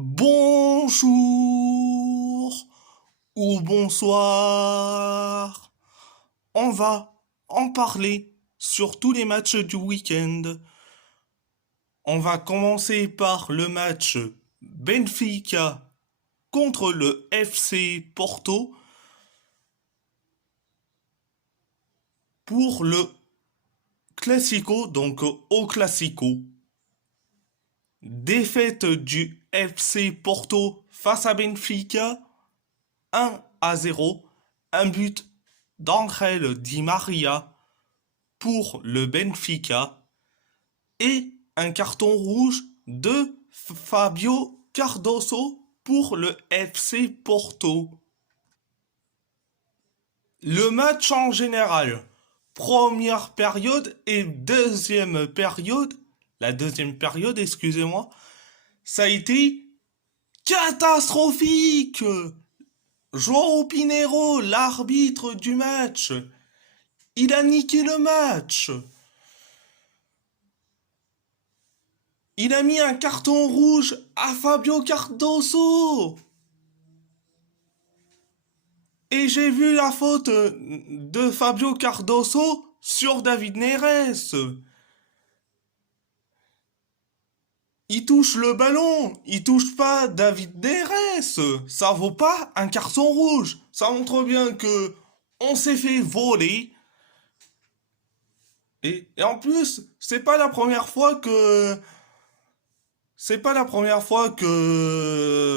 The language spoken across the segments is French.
Bonjour ou bonsoir. On va en parler sur tous les matchs du week-end. On va commencer par le match Benfica contre le FC Porto pour le Classico, donc au Classico. Défaite du FC Porto face à Benfica, 1-0, un but d'Angel Di Maria pour le Benfica et un carton rouge de Fabio Cardoso pour le FC Porto. Le match en général, première période et deuxième période, la deuxième période, excusez-moi, ça a été catastrophique. João Pinheiro, l'arbitre du match, il a niqué le match. Il a mis un carton rouge à Fabio Cardoso. Et j'ai vu la faute de Fabio Cardoso sur David Neres. Il touche le ballon, il touche pas David Neres. Ça vaut pas un carton rouge. Ça montre bien que on s'est fait voler. Et en plus, c'est pas la première fois que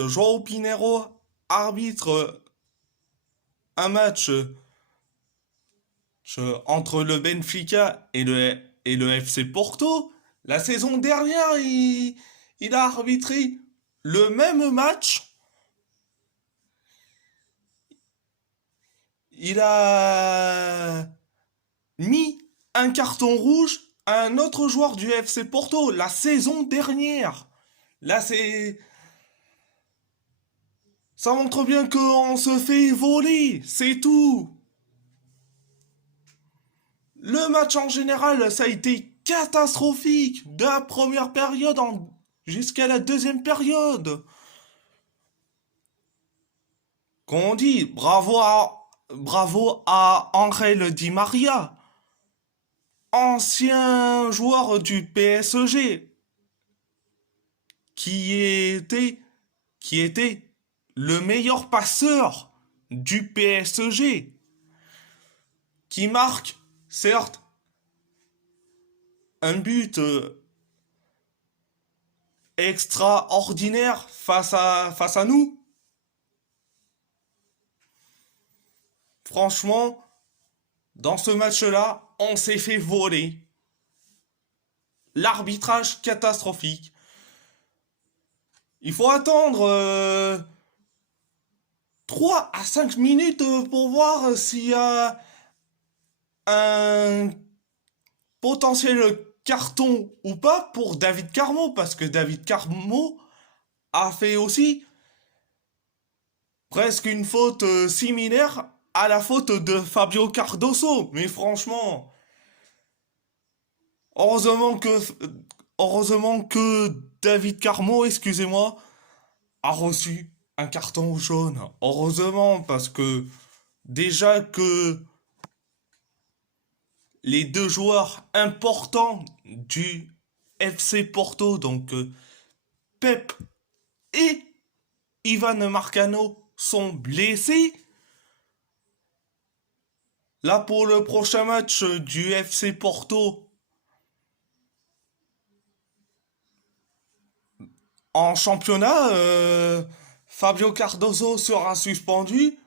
João Pinheiro arbitre un match entre le Benfica et le FC Porto. La saison dernière, il a arbitré le même match. Il a mis un carton rouge à un autre joueur du FC Porto la saison dernière. Là, ça montre bien qu'on se fait voler, c'est tout. Le match en général, ça a été catastrophique de la première période jusqu'à la deuxième période. Qu'on dit, bravo à Angel Di Maria, ancien joueur du PSG, qui était, qui était le meilleur passeur du PSG, qui marque, certes, un but extraordinaire face à nous. Franchement, dans ce match-là, on s'est fait voler. L'arbitrage catastrophique. Il faut attendre 3 à 5 minutes pour voir s'il y a un potentiel carton ou pas pour David Carmo, parce que David Carmo a fait aussi presque une faute similaire à la faute de Fabio Cardoso. Mais franchement, heureusement que, heureusement que David Carmo, excusez-moi, a reçu un carton jaune. Heureusement, parce que déjà que les deux joueurs importants du FC Porto, donc Pep et Ivan Marcano, sont blessés. Là, pour le prochain match du FC Porto, en championnat, Fabio Cardoso sera suspendu.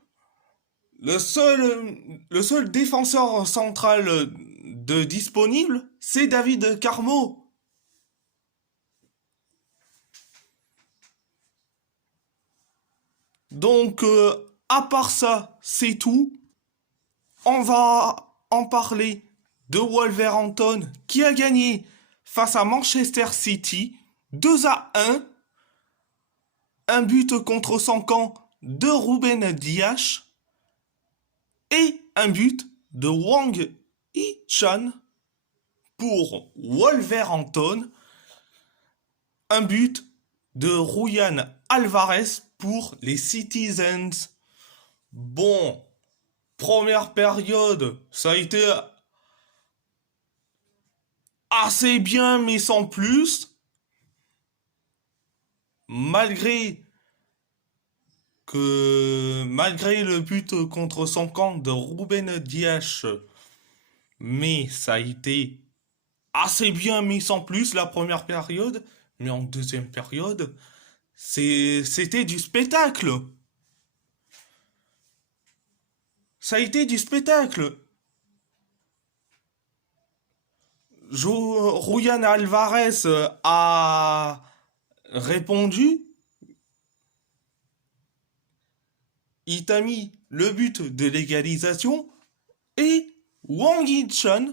Le seul défenseur central de disponible, c'est David Carmo. Donc, à part ça, c'est tout. On va en parler de Wolverhampton qui a gagné face à Manchester City 2-1. Un but contre son camp de Ruben Dias et un but de Wang Hee-chan pour Wolverhampton. Un but de Julián Álvarez pour les Citizens. Bon, première période, ça a été assez bien mais sans plus. Malgré le but contre son camp de Ruben Dias, mais ça a été assez bien mais sans plus la première période, mais en deuxième période, c'était du spectacle. Ça a été du spectacle. Julián Álvarez a répondu. Il t'a mis le but de l'égalisation et Wang Yichun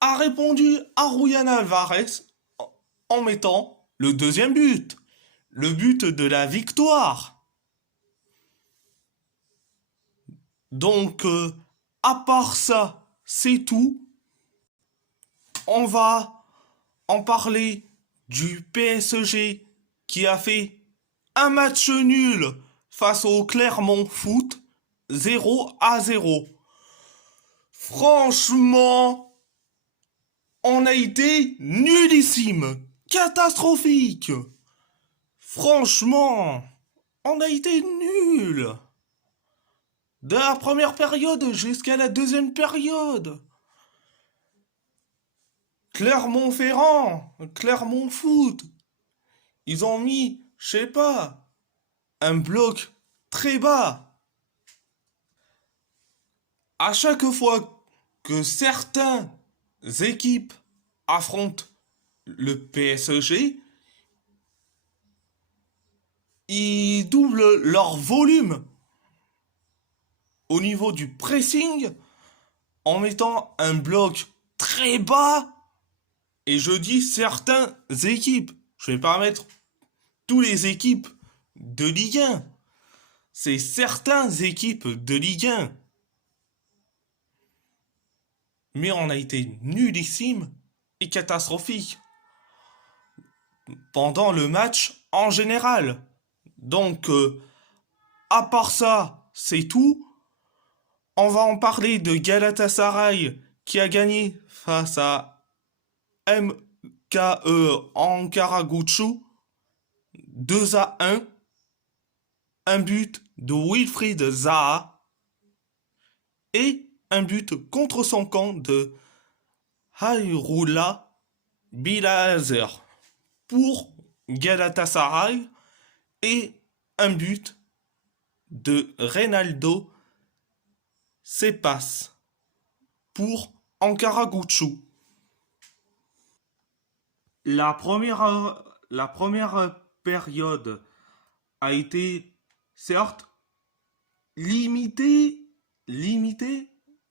a répondu à Julián Álvarez en mettant le deuxième but, le but de la victoire. Donc, à part ça, c'est tout. On va en parler du PSG qui a fait un match nul face au Clermont Foot 0-0. Franchement, on a été nullissime, catastrophique. Franchement, on a été nul. De la première période jusqu'à la deuxième période. Clermont-Ferrand, Clermont Foot, ils ont mis, je sais pas, un bloc très bas. À chaque fois que certaines équipes affrontent le PSG, ils doublent leur volume au niveau du pressing en mettant un bloc très bas. Et je dis certaines équipes. Je vais pas mettre toutes les équipes de Ligue 1. C'est certaines équipes de Ligue 1. Mais on a été nullissime et catastrophique pendant le match en général. Donc, à part ça, c'est tout. On va en parler de Galatasaray qui a gagné face à MKE Ankara-Gucci 2-1. Un but de Wilfried Zaha et un but contre son camp de Hayrullah Bilazer pour Galatasaray et un but de Reynaldo Cepas pour Ankara-Gucci. La première période a été certes limitée,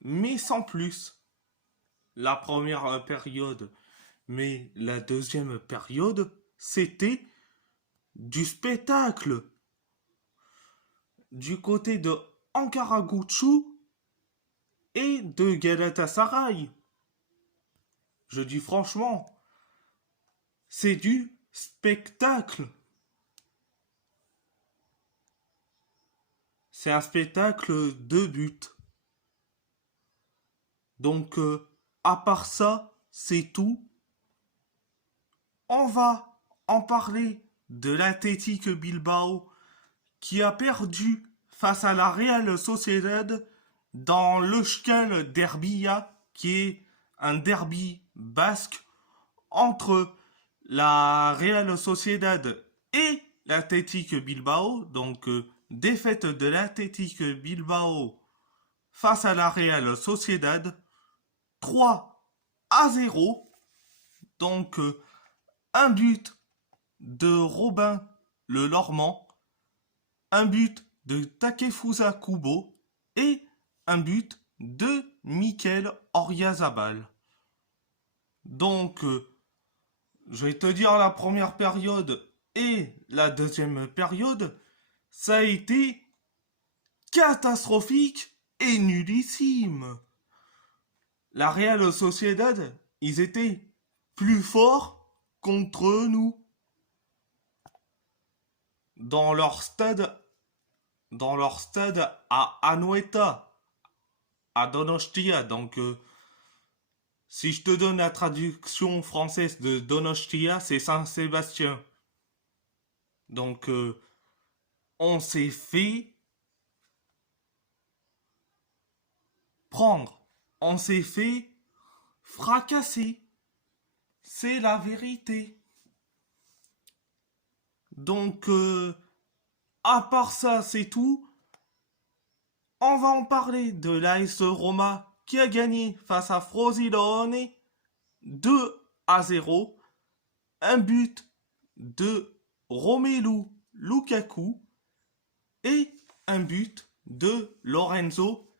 mais sans plus. La première période, mais la deuxième période, c'était du spectacle. Du côté de Ankara-Gucci et de Galatasaray. Je dis franchement, c'est du spectacle. C'est un spectacle de but. Donc, à part ça, c'est tout. On va en parler de l'Athletic Bilbao qui a perdu face à la Real Sociedad dans l'Euskal Derbia, qui est un derby basque entre la Real Sociedad et l'Athletic Bilbao. Donc, défaite de l'Athletic Bilbao face à la Real Sociedad 3-0. Donc, un but de Robin le Normand, un but de Takefusa Kubo et un but de Mikel Oyarzabal. Donc, je vais te dire la première période et la deuxième période, ça a été catastrophique et nullissime. La Real Sociedad, ils étaient plus forts contre nous. dans leur stade, à Anoeta, à Donostia. Donc, si je te donne la traduction française de Donostia, c'est Saint-Sébastien. Donc, on s'est fait prendre, on s'est fait fracasser. C'est la vérité. Donc, à part ça, c'est tout. On va en parler de l'AS Roma qui a gagné face à Frosinone 2-0. Un but de Romelu Lukaku et un but de Lorenzo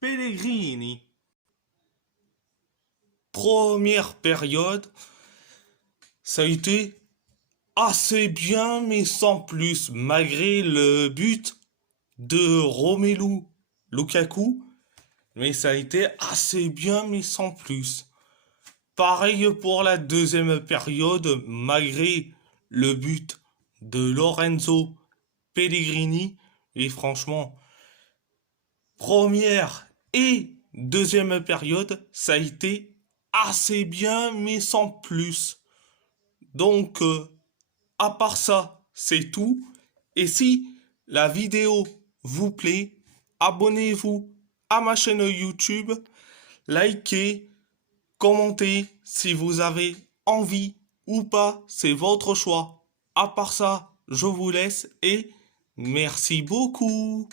Pellegrini. Première période, ça a été assez bien mais sans plus, malgré le but de Romelu Lukaku, mais ça a été assez bien mais sans plus. Pareil pour la deuxième période, malgré le but de Lorenzo Pellegrini, et franchement, première et deuxième période, ça a été assez bien mais sans plus. Donc, à part ça, c'est tout. Et si la vidéo vous plaît, abonnez-vous à ma chaîne YouTube, likez, commentez si vous avez envie ou pas, c'est votre choix. À part ça, je vous laisse et merci beaucoup.